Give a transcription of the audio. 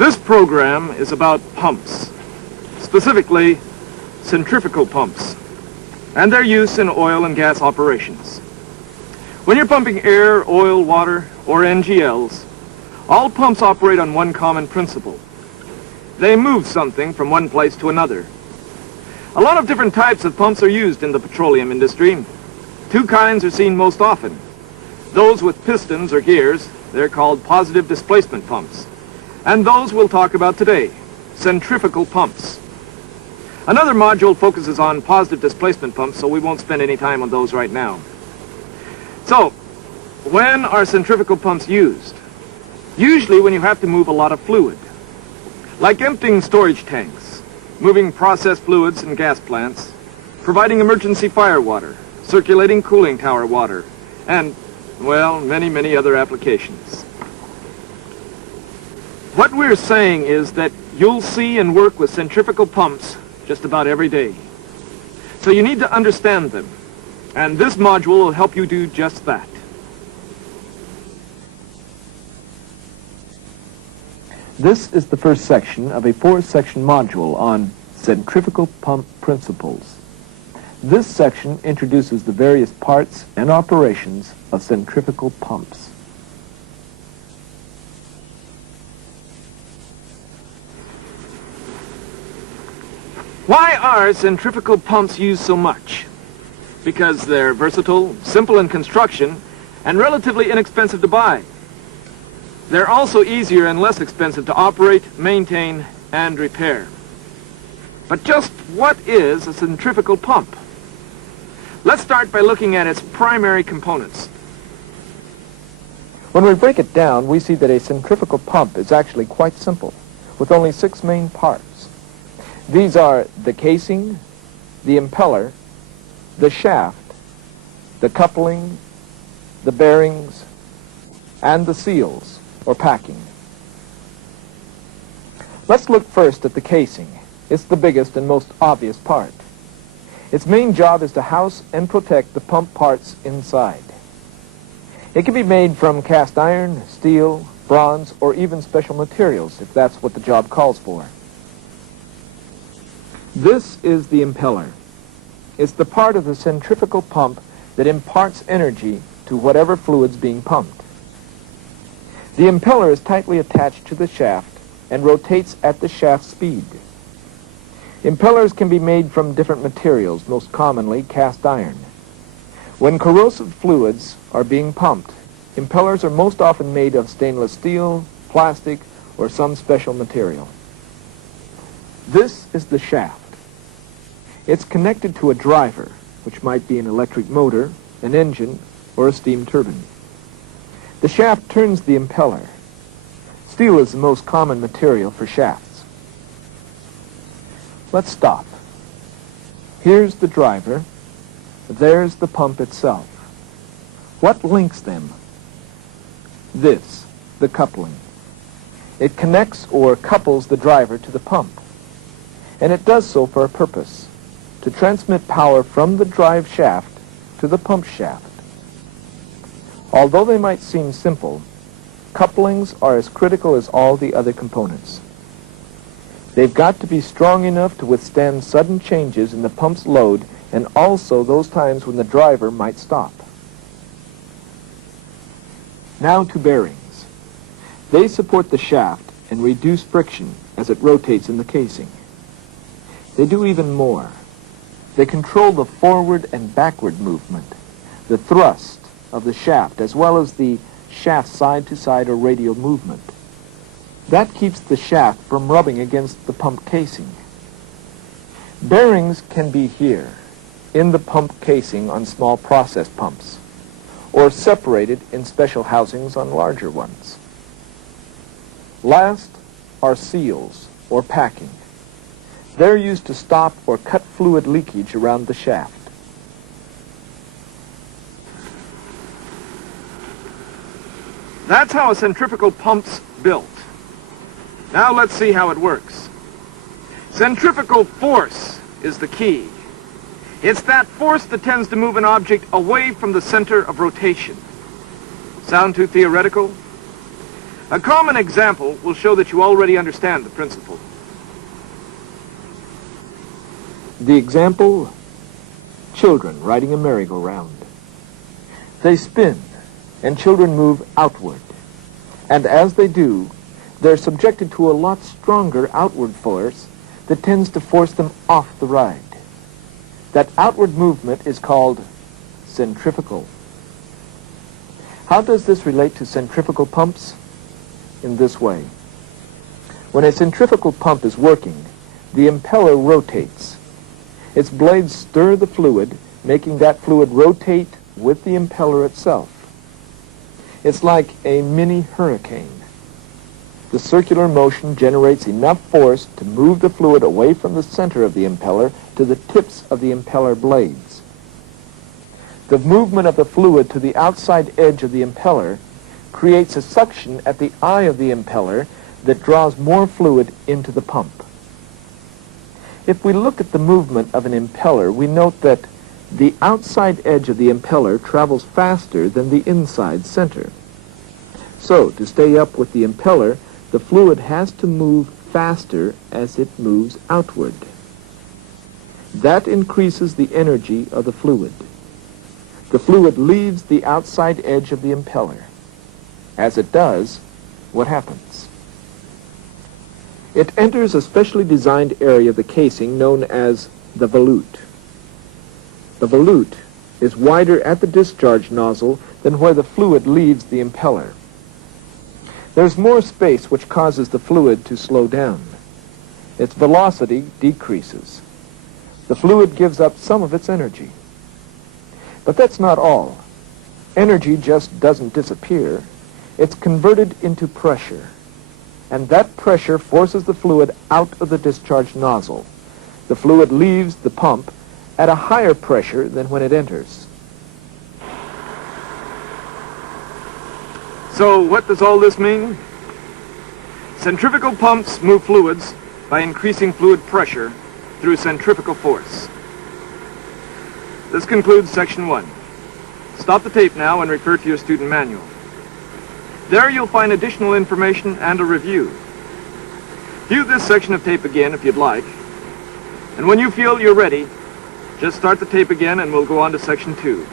This program is about pumps, specifically centrifugal pumps, and their use in oil and gas operations. When you're pumping air, oil, water, or NGLs, all pumps operate on one common principle. They move something from one place to another. A lot of different types of pumps are used in the petroleum industry. Two kinds are seen most often. Those with pistons or gears, they're called positive displacement pumps. And those we'll talk about today, centrifugal pumps. Another module focuses on positive displacement pumps, so we won't spend any time on those right now. So, when are centrifugal pumps used? Usually when you have to move a lot of fluid, like emptying storage tanks, moving processed fluids in gas plants, providing emergency fire water, circulating cooling tower water, and, well, many other applications. What we're saying is that you'll see and work with centrifugal pumps just about every day. So you need to understand them, and this module will help you do just that. This is the first section of a 4-section module on centrifugal pump principles. This section introduces the various parts and operations of centrifugal pumps. Why are centrifugal pumps used so much? Because they're versatile, simple in construction, and relatively inexpensive to buy. They're also easier and less expensive to operate, maintain, and repair. But just what is a centrifugal pump? Let's start by looking at its primary components. When we break it down, we see that a centrifugal pump is actually quite simple, with only 6 main parts. These are the casing, the impeller, the shaft, the coupling, the bearings, and the seals, or packing. Let's look first at the casing. It's the biggest and most obvious part. Its main job is to house and protect the pump parts inside. It can be made from cast iron, steel, bronze, or even special materials, if that's what the job calls for. This is the impeller. It's the part of the centrifugal pump that imparts energy to whatever fluid's being pumped. The impeller is tightly attached to the shaft and rotates at the shaft speed. Impellers can be made from different materials, most commonly cast iron. When corrosive fluids are being pumped, impellers are most often made of stainless steel, plastic, or some special material. This is the shaft. It's connected to a driver, which might be an electric motor, an engine, or a steam turbine. The shaft turns the impeller. Steel is the most common material for shafts. Let's stop. Here's the driver. There's the pump itself. What links them? This, the coupling. It connects or couples the driver to the pump. And it does so for a purpose, to transmit power from the drive shaft to the pump shaft. Although they might seem simple, couplings are as critical as all the other components. They've got to be strong enough to withstand sudden changes in the pump's load and also those times when the driver might stop. Now to bearings. They support the shaft and reduce friction as it rotates in the casing. They do even more. They control the forward and backward movement, the thrust of the shaft, as well as the shaft side-to-side or radial movement. That keeps the shaft from rubbing against the pump casing. Bearings can be here, in the pump casing on small process pumps, or separated in special housings on larger ones. Last are seals, or packing. They're used to stop or cut fluid leakage around the shaft. That's how a centrifugal pump's built. Now let's see how it works. Centrifugal force is the key. It's that force that tends to move an object away from the center of rotation. Sound too theoretical? A common example will show that you already understand the principle. The example, children riding a merry-go-round. They spin, and children move outward. And as they do, they're subjected to a lot stronger outward force that tends to force them off the ride. That outward movement is called centrifugal. How does this relate to centrifugal pumps? In this way. When a centrifugal pump is working, the impeller rotates. Its blades stir the fluid, making that fluid rotate with the impeller itself. It's like a mini hurricane. The circular motion generates enough force to move the fluid away from the center of the impeller to the tips of the impeller blades. The movement of the fluid to the outside edge of the impeller creates a suction at the eye of the impeller that draws more fluid into the pump. If we look at the movement of an impeller, we note that the outside edge of the impeller travels faster than the inside center. So, to stay up with the impeller, the fluid has to move faster as it moves outward. That increases the energy of the fluid. The fluid leaves the outside edge of the impeller. As it does, what happens? It enters a specially designed area of the casing known as the volute. The volute is wider at the discharge nozzle than where the fluid leaves the impeller. There's more space, which causes the fluid to slow down. Its velocity decreases. The fluid gives up some of its energy. But that's not all. Energy just doesn't disappear. It's converted into pressure, and that pressure forces the fluid out of the discharge nozzle. The fluid leaves the pump at a higher pressure than when it enters. So what does all this mean? Centrifugal pumps move fluids by increasing fluid pressure through centrifugal force. This concludes section 1. Stop the tape now and refer to your student manual. There you'll find additional information and a review. View this section of tape again if you'd like. And when you feel you're ready, just start the tape again and we'll go on to section 2.